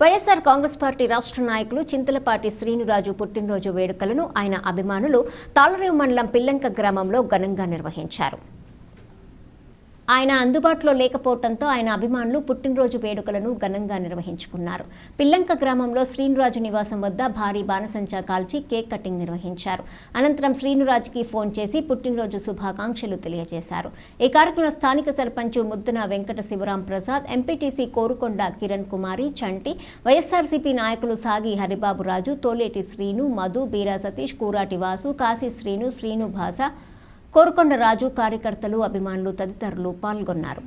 YSR Congress party రాష్ట్ర నాయకులు చింతలపాటి శ్రీనురాజు పుట్టినరోజు వేడుకలను ఆయన అభిమానులు తాళరేవు మండలం పిల్లంక గ్రామంలో ఘనంగా నిర్వహించారు. ఆయన అందుబాటులో లేకపోవడంతో ఆయన అభిమానులు పుట్టినరోజు వేడుకలను ఘనంగా నిర్వహించుకున్నారు. పిల్లంక గ్రామంలో శ్రీనురాజు నివాసం వద్ద భారీ బాణసంచా కాల్చి కేక్ కటింగ్ నిర్వహించారు. అనంతరం శ్రీనురాజుకి ఫోన్ చేసి పుట్టినరోజు శుభాకాంక్షలు తెలియజేశారు. ఈ కార్యక్రమంలో స్థానిక sarpanch Muddana Venkata Sivaram Prasad M P T C Korukonda Kiran Kumari Chanti Y S R C P నాయకులు సాగి హరిబాబు రాజు తోలేటి శ్రీను మధు బీరా సతీష్ కూరాటి వాసు కాశీ శ్రీను శ్రీను భాష కోరుకొండ రాజు కార్యకర్తలు అభిమానులు తదితరులు పాల్గొన్నారు.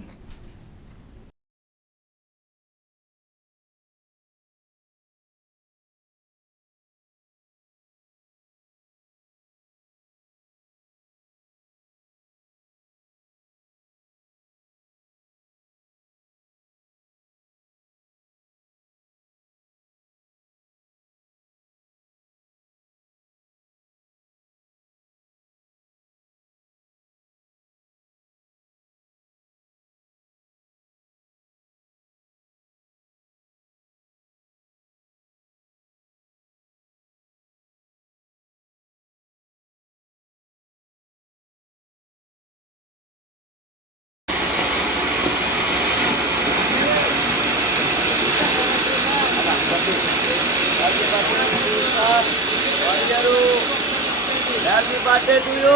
birthday to you.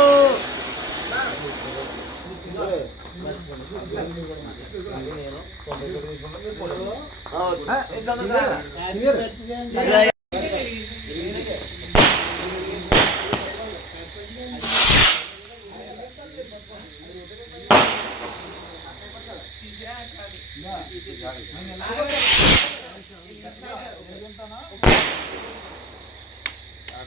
Yeah.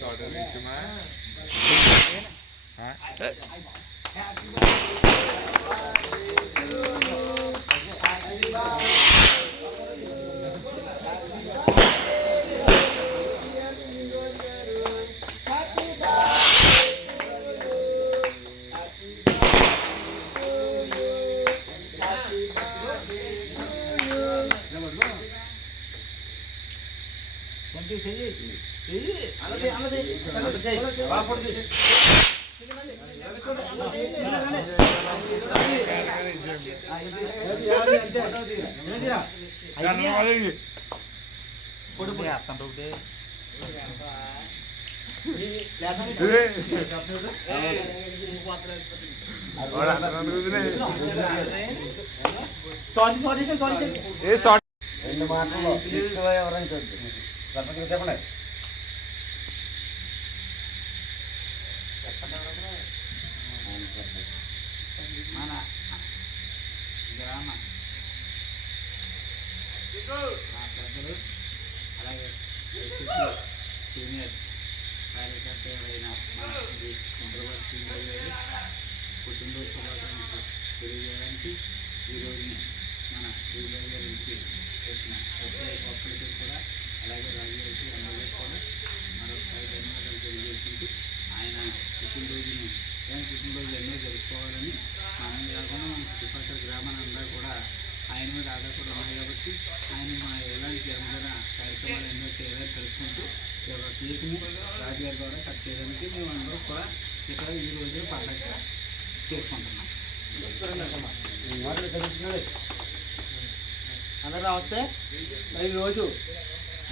Rồi được đi chứ má. Hả? Đấy. Happy birthday. రెండు మాటలు. ఎక్కువ వివరించొద్దు సర్పంచ్ గారు చెప్పండి. మన గ్రామ నా పెద్దలు అలాగే సీనియర్ కార్యకర్త ఎవరైన మన శ్రీ చంద్రబాబు శ్రీనివాస్ గారు కుటుంబ శుభాకాంక్షలు తెలియజేయడానికి ఈ మన శ్రీబాబు గారి ఇంటికి వచ్చిన ప్రతి ఒక్కరికి కూడా అలాగే రాజు గారికి అందరికీ కూడా మరొకసారి ధన్యవాదాలు తెలియజేసుకుంటూ ఆయన పుట్టినరోజుని ఆయన పుట్టినరోజులు ఎన్నో జరుపుకోవాలని మనం కాకుండా మన చుట్టుపక్కల గ్రామాన్ని అందరూ కూడా ఆయన మీద ఆధారపడి ఉన్నాయి కాబట్టి ఆయన మా ఎలాంటి జరుగుతున్న కార్యక్రమాలు ఎన్నో చేయాలని తెలుసుకుంటూ ఈ యొక్క కేక్ని రాజుగారి ద్వారా కట్ చేయడానికి మేము అందరూ కూడా ఇక్కడ ఈ రోజు పండగ చేసుకుంటున్నాం. మాటలు అందరూ నమస్తే. మరి ఈరోజు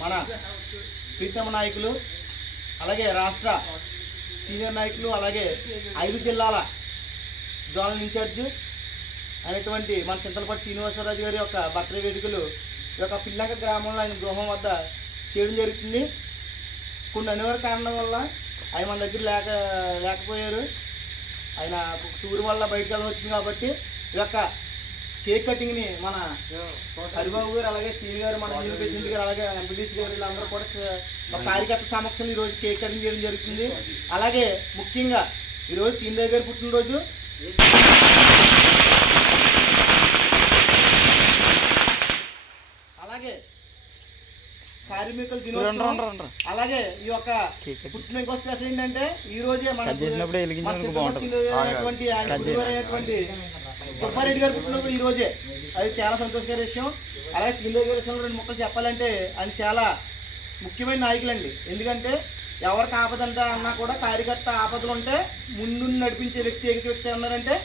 మన ప్రీతమ నాయకులు అలాగే రాష్ట్ర సీనియర్ నాయకులు అలాగే ఐదు జిల్లాల జోనల్ ఇన్ఛార్జ్ అనేటువంటి మన చింతలపాటి శ్రీనివాసరాజు గారి యొక్క బర్త్డే వేడుకలు ఈ యొక్క పిల్లంక గ్రామంలో ఆయన గృహం వద్ద చేయడం జరుగుతుంది. కొన్ని అనివార్య కారణం వల్ల ఆయన మన దగ్గర లేక లేకపోయారు. ఆయన టూర్ వల్ల బయటకు వెళ్ళి వచ్చింది కాబట్టి ఈ యొక్క కేక్ కటింగ్ని మన హరిబాబు గారు అలాగే సీని గారు మన యూనియన్ ప్రెసిడెంట్ గారు అలాగే ఎంపీడీసీ గారు వీళ్ళందరూ కూడా కార్యకర్త సమక్షంలో ఈరోజు కేక్ కటింగ్ చేయడం జరుగుతుంది. అలాగే ముఖ్యంగా ఈరోజు సీనియర్ గారి పుట్టినరోజు. అలాగే కార్మికుల దినోత్సవం. అలాగే ఈ యొక్క పుట్టిన ఇంకో స్పెషల్ ఏంటంటే ఈ రోజే మన సుబ్బారెడ్డి గారు పుట్టినప్పుడు ఈ రోజే అది చాలా సంతోషకర విషయం. అలాగే శ్రీదేవి గారి విషయంలో రెండు ముక్కలు చెప్పాలంటే ఆయన చాలా ముఖ్యమైన నాయకులండి. ఎందుకంటే ఎవరికి ఆపదంట అన్నా కూడా కార్యకర్త ఆపదలు ఉంటే ముందు నడిపించే వ్యక్తి ఎగిరి వ్యక్తి ఉన్నారంటే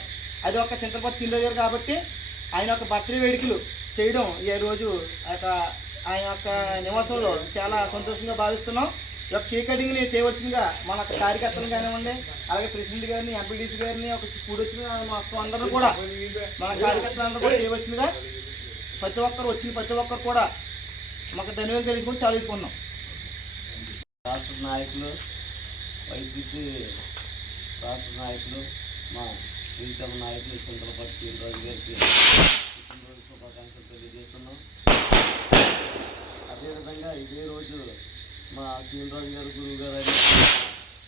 అది ఒక చింతపటి శ్రీదేవి గారు కాబట్టి ఆయన యొక్క బర్త్డే వేడుకలు చేయడం ఈ రోజు ఆ యొక్క ఆయన యొక్క నివాసంలో చాలా సంతోషంగా భావిస్తున్నాం. యొక్క కేక్ కటింగ్ని చేయవలసిందిగా మన యొక్క కార్యకర్తలు కానివ్వండి అలాగే ప్రెసిడెంట్ గారిని ఎంపీడీసీ గారిని ఒక కూడొచ్చిన మొత్తం అందరూ కూడా మన కార్యకర్తలందరూ కూడా చేయవలసిందిగా ప్రతి ఒక్కరు వచ్చిన ప్రతి ఒక్కరు కూడా మాకు ధన్యవాదాలు తెలుసుకొని చాలా తీసుకున్నాం రాష్ట్ర నాయకులు వైసీపీ రాష్ట్ర నాయకులు మా ప్రీతమ నాయకులు సుందరపతి శ్రీరాజు గారికి శుభాకాంక్షలు తెలియజేస్తున్నాం. అదేవిధంగా ఇదే రోజు మా సీనరాజు గారు గురువు గారు అని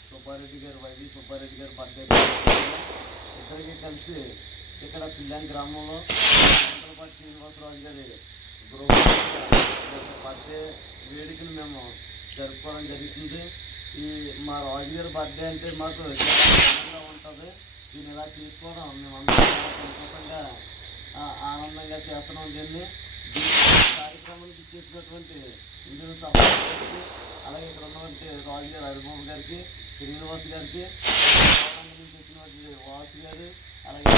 సుబ్బారెడ్డి గారు వైవి సుబ్బారెడ్డి గారు బర్త్డే ఇద్దరికి కలిసి ఇక్కడ పిల్లాం గ్రామంలో సుందరపతి శ్రీనివాసరాజు గారి గృహ బర్త్డే వేడుకలు మేము జరుపుకోవడం జరుగుతుంది ఈ మా రాజుగారి బర్త్డే అంటే మాకు ఆనందంగా ఉంటుంది. దీన్ని ఇలా చేసుకోవడం మేము అందరం సంతోషంగా ఆనందంగా చేస్తున్నాం దీన్ని. దీన్ని కార్యక్రమానికి ఇచ్చేసినటువంటి ఇందులో సభ అలాగే ఇక్కడ ఉన్నటువంటి రాజుగారి హరిబాబు గారికి శ్రీనివాస్ గారికి వచ్చినటువంటి వాసు గారు అలాగే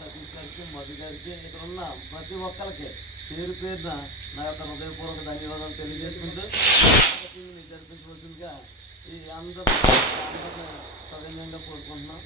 సతీష్ గారికి మధు గారికి ఇక్కడ ఉన్న ప్రతి ఒక్కరికి పేరు పేరున నా యొక్క హృదయపూర్వక ధన్యవాదాలు తెలియజేసుకుంటూ జరిపించవలసిందిగా ఈ అందరూ అందరిని సవినయంగా కోరుకుంటున్నాం.